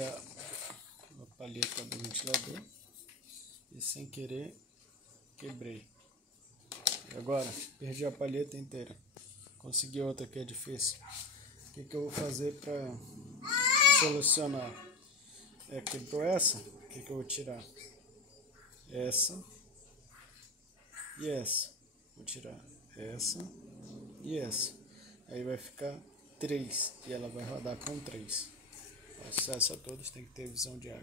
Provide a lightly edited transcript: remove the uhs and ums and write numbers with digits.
A palheta do ventilador e sem querer quebrei. E agora perdi a palheta inteira. Consegui outra que é difícil. O que eu vou fazer para solucionar? Quebrou essa? O que eu vou tirar? Essa e essa. Vou tirar essa e essa. Aí vai ficar 3 e ela vai rodar com 3. Acesso a todos, tem que ter visão de águia.